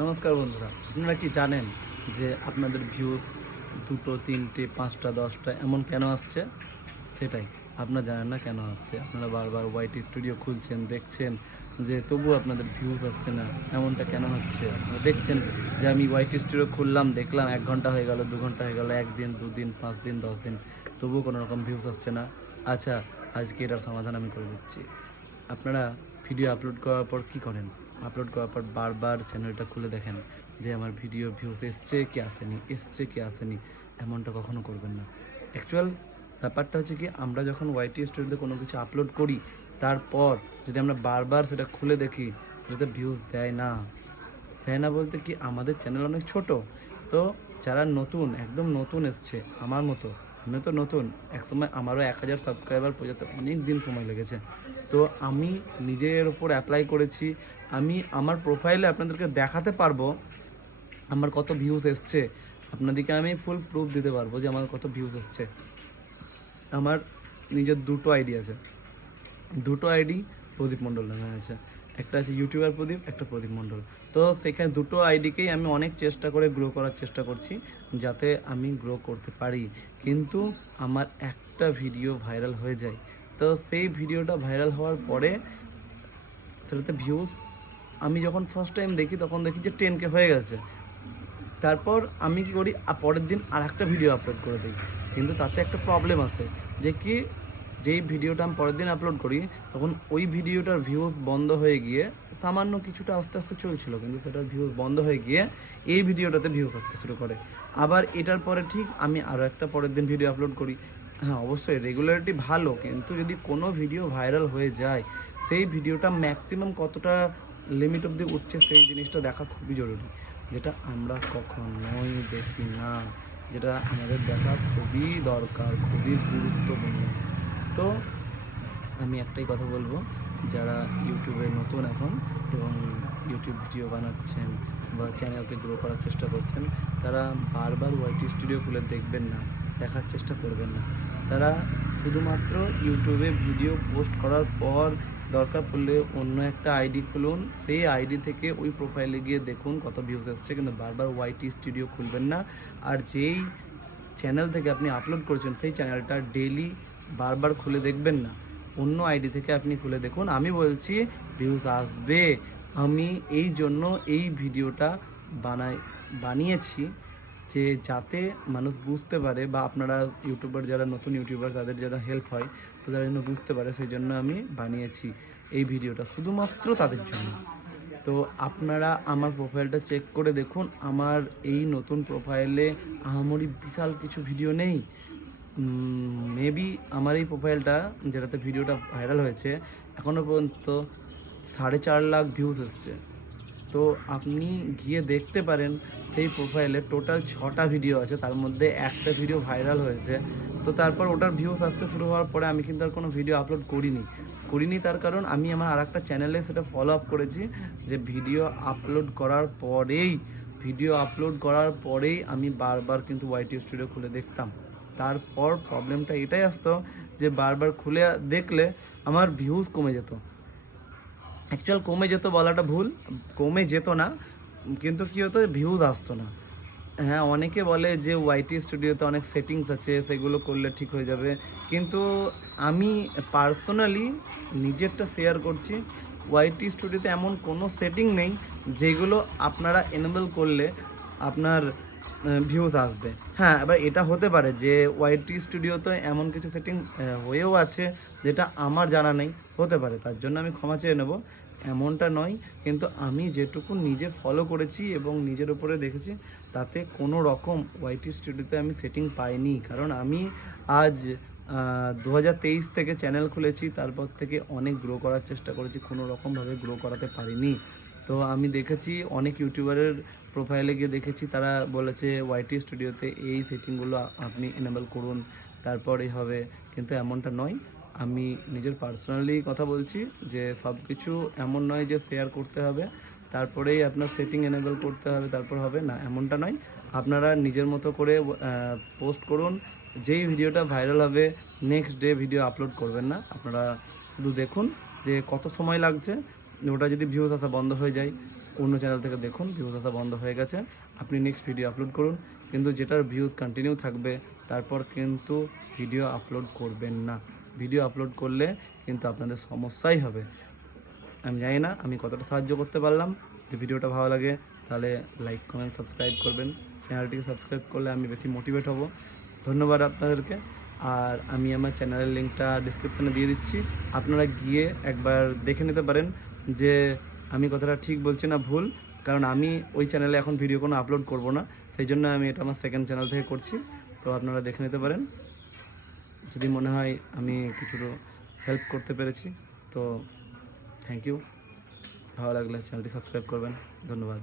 নমস্কার বন্ধুরা, আপনারা কি জানেন যে আপনাদের ভিউজ 2টো 3টে 5টা 10টা এমন কেন আসছে? সেটাই আপনারা জানেন না কেন আসছে। আপনারা বারবার ওয়াইটি স্টুডিও খুলছেন, দেখছেন যে তবুও আপনাদের ভিউজ আসছে না। এমনটা কেন হচ্ছে? আপনারা দেখছেন যে আমি ওয়াইটি স্টুডিও খুললাম, দেখলাম 1 ঘন্টা হয়ে গেল, 2 ঘন্টা হয়ে গেল, 1 দিন, 2 দিন, 5 দিন, 10 দিন, তবুও কোনো রকম ভিউজ আসছে না। আচ্ছা, আজকে এটার সমাধান আমি করে দিচ্ছি। আপনারা ভিডিও আপলোড করার পর কী করেন? আপলোড করার পর বারবার চ্যানেলটা খুলে দেখেন যে আমার ভিডিও ভিউজ এসছে কি আসেনি, এসছে কি আসেনি। এমনটা কখনো করবেন না। অ্যাকচুয়াল ব্যাপারটা হচ্ছে কি, আমরা যখন ওয়াইটি স্টুডিওতে কোনো কিছু আপলোড করি, তারপর যদি আমরা বারবার সেটা খুলে দেখি, সেটাতে ভিউজ দেয় না। দেয় না বলতে কি, আমাদের চ্যানেল অনেক ছোট। তো যারা নতুন, একদম নতুন এসছে আমার মতো, আমি তো নতুন, একসময় আমারও 1000 সাবস্ক্রাইবার পৌঁছাতে অনেক দিন সময় লেগেছে। তো আমি নিজের ওপর অ্যাপ্লাই করেছি। আমি আমার প্রোফাইলে আপনাদেরকে দেখাতে পারবো আমার কত ভিউজ এসছে। আপনাদেরকে আমি ফুল প্রুফ দিতে পারবো যে আমার কত ভিউজ এসছে। আমার নিজের 2টো আইডি আছে। 2টো আইডি প্রদীপ মণ্ডল নামে আছে। একটা আছে ইউটিউবার প্রদীপ, একটা প্রদীপ মণ্ডল। তো সেখানে 2টো আইডিকেই আমি অনেক চেষ্টা করে গ্রো করার চেষ্টা করছি, যাতে আমি গ্রো করতে পারি। কিন্তু আমার একটা ভিডিও ভাইরাল হয়ে যায়। তো সেই ভিডিওটা ভাইরাল হওয়ার পরে সেটাতে ভিউজ, আমি যখন ফার্স্ট টাইম দেখি তখন দেখি যে 10K হয়ে গেছে। তারপর আমি কী করি, পরের দিন আরেকটা ভিডিও আপলোড করে দিই। কিন্তু তাতে একটা প্রবলেম আছে যে কি, যেই ভিডিওটা আমি পরের দিন আপলোড করি তখন ওই ভিডিওটার ভিউজ বন্ধ হয়ে গিয়ে, সামান্য কিছুটা আস্তে আস্তে চলছিল, কিন্তু সেটার ভিউজ বন্ধ হয়ে গিয়ে এই ভিডিওটাতে ভিউজ আসতে শুরু করে। আবার এটার পরে ঠিক আমি আরও একটা পরের দিন ভিডিও আপলোড করি। হ্যাঁ, অবশ্যই রেগুলারিটি ভালো, কিন্তু যদি কোনো ভিডিও ভাইরাল হয়ে যায়, সেই ভিডিওটা ম্যাক্সিমাম কতটা লিমিট অবধি উঠছে সেই জিনিসটা দেখা খুবই জরুরি, যেটা আমরা কখনোই দেখি না, যেটা আমাদের দেখা খুবই দরকার, খুবই গুরুত্বপূর্ণ। তো আমি একটাই কথা বলবো, যারা ইউটিউবে নতুন এখন এবং ইউটিউব ভিডিও বানাচ্ছেন বা চ্যানেলকে গ্রো করার চেষ্টা করছেন, তারা বারবার ওয়াইটি স্টুডিও খুলে দেখবেন না, দেখার চেষ্টা করবেন না। তারা শুধুমাত্র ইউটিউবে ভিডিও পোস্ট করার পর দরকার পড়লে অন্য একটা আইডি খুলুন, সেই আইডি থেকে ওই প্রোফাইলে গিয়ে দেখুন কত ভিউজ এসছে, কিন্তু বারবার ওয়াইটি স্টুডিও খুলবেন না। আর যেই চ্যানেল থেকে আপনি আপলোড করেছেন সেই চ্যানেলটা ডেইলি বারবার খুলে দেখবেন না, অন্য আইডি থেকে আপনি খুলে দেখুন। আমি বলছি ভিউজ আসবে। আমি এই জন্য এই ভিডিওটা বানিয়েছি যে যাতে মানুষ বুঝতে পারে, বা আপনারা ইউটিউবার যারা নতুন ইউটিউবার তাদের যারা হেল্প হয়, তো তারা যেন বুঝতে পারে, সেই জন্য আমি বানিয়েছি এই ভিডিওটা শুধুমাত্র তাদের জন্য। তো আপনারা আমার প্রোফাইলটা চেক করে দেখুন, আমার এই নতুন প্রোফাইলে আহামরি বিশাল কিছু ভিডিও নেই। মেবি আমার এই প্রোফাইলটা, যেটাতে ভিডিওটা ভাইরাল হয়েছে, এখনও পর্যন্ত 4.5 লাখ ভিউজ এসছে। তো আপনি গিয়ে দেখতে পারেন সেই প্রোফাইলে টোটাল 6টা ভিডিও আছে, তার মধ্যে একটা ভিডিও ভাইরাল হয়েছে। তো তারপর ওটার ভিউজ আসতে শুরু হওয়ার পরে আমি কিন্তু আর কোনো ভিডিও আপলোড করিনি। তার কারণ আমি আমার আরেকটা চ্যানেলে সেটা ফলো আপ করেছি, যে ভিডিও আপলোড করার পরেই আমি বারবার কিন্তু ওয়াইটি স্টুডিও খুলে দেখতাম। তারপর প্রবলেমটা এটাই আসতো যে বারবার খুলে দেখলে আমার ভিউজ কমে যেত। অ্যাকচুয়াল কমে যেত বলাটা ভুল, কমে যেত না, কিন্তু কী হতো, ভিউজ আসতো না। হ্যাঁ, অনেকে বলে যে ওয়াইটি স্টুডিওতে অনেক সেটিংস আছে, সেগুলো করলে ঠিক হয়ে যাবে, কিন্তু আমি পার্সোনালি নিজেরটা শেয়ার করছি। ওয়াইটি স্টুডিওতে এমন কোনো সেটিং নেই যেগুলো আপনারা এনেবল করলে আপনার ভিউজ আসবে। হ্যাঁ, এবার এটা হতে পারে যে ওয়াইটি স্টুডিওতে এমন কিছু সেটিং হয়েও আছে যেটা আমার জানা নেই, হতে পারে, তার জন্য আমি ক্ষমা চেয়ে নেব, এমনটা নয়। কিন্তু আমি যেটুকু নিজে ফলো করেছি এবং নিজের উপরে দেখেছি, তাতে কোনো রকম ওয়াইটি স্টুডিওতে আমি সেটিং পাইনি। কারণ আমি আজ 2023 থেকে চ্যানেল খুলেছি, তারপর থেকে অনেক গ্রো করার চেষ্টা করেছি, কোনো রকমভাবে গ্রো করাতে পারিনি। তো আমি দেখেছি অনেক ইউটিউবারের প্রোফাইলে গিয়ে দেখেছি, তারা বলেছে ওয়াইটি স্টুডিওতে এই সেটিংগুলো আপনি এনেবল করুন, তারপরেই হবে, কিন্তু এমনটা নয়। আমি নিজের পার্সোনালি কথা বলছি যে সব কিছু এমন নয় যে শেয়ার করতে হবে তারপরেই আপনার সেটিং এনেবল করতে হবে তারপর হবে না, এমনটা নয়। আপনারা নিজের মতো করে পোস্ট করুন, যেই ভিডিওটা ভাইরাল হবে নেক্সট ডে ভিডিও আপলোড করবেন না। আপনারা শুধু দেখুন যে কত সময় লাগছে, ওটা যদি ভিউজ আসা বন্ধ হয়ে যায়, অন্য চ্যানেল থেকে দেখুন, ভিউজ আসা বন্ধ হয়ে গেছে। আপনি নেক্সট ভিডিও আপলোড করুন, কিন্তু যেটার ভিউজ কন্টিনিউ থাকবে তারপর কিন্তু ভিডিও আপলোড করবেন না। ভিডিও আপলোড করলে কিন্তু আপনাদের সমস্যাই হবে। আমি জানি না আমি কতটা সাহায্য করতে পারলাম। যদি ভিডিওটা ভালো লাগে তাহলে লাইক, কমেন্ট, সাবস্ক্রাইব করবেন। চ্যানেলটিকে সাবস্ক্রাইব করলে আমি বেশি মোটিভেট হব। ধন্যবাদ আপনাদেরকে। আর আমি আমার চ্যানেলের লিঙ্কটা ডিসক্রিপশানে দিয়ে দিচ্ছি, আপনারা গিয়ে একবার দেখে নিতে পারেন যে আমি কথাটা ঠিক বলছি না ভুল। কারণ আমি ওই চ্যানেলে এখন ভিডিও কোনো আপলোড করব না, সেই জন্য আমি এটা আমার সেকেন্ড চ্যানেল থেকে করছি। তো আপনারা দেখে নিতে পারেন, যদি মনে হয় আমি কিছু হেল্প করতে পেরেছি। তো থ্যাংক ইউ। ভালো লাগলে চ্যানেলটি সাবস্ক্রাইব করবেন। ধন্যবাদ।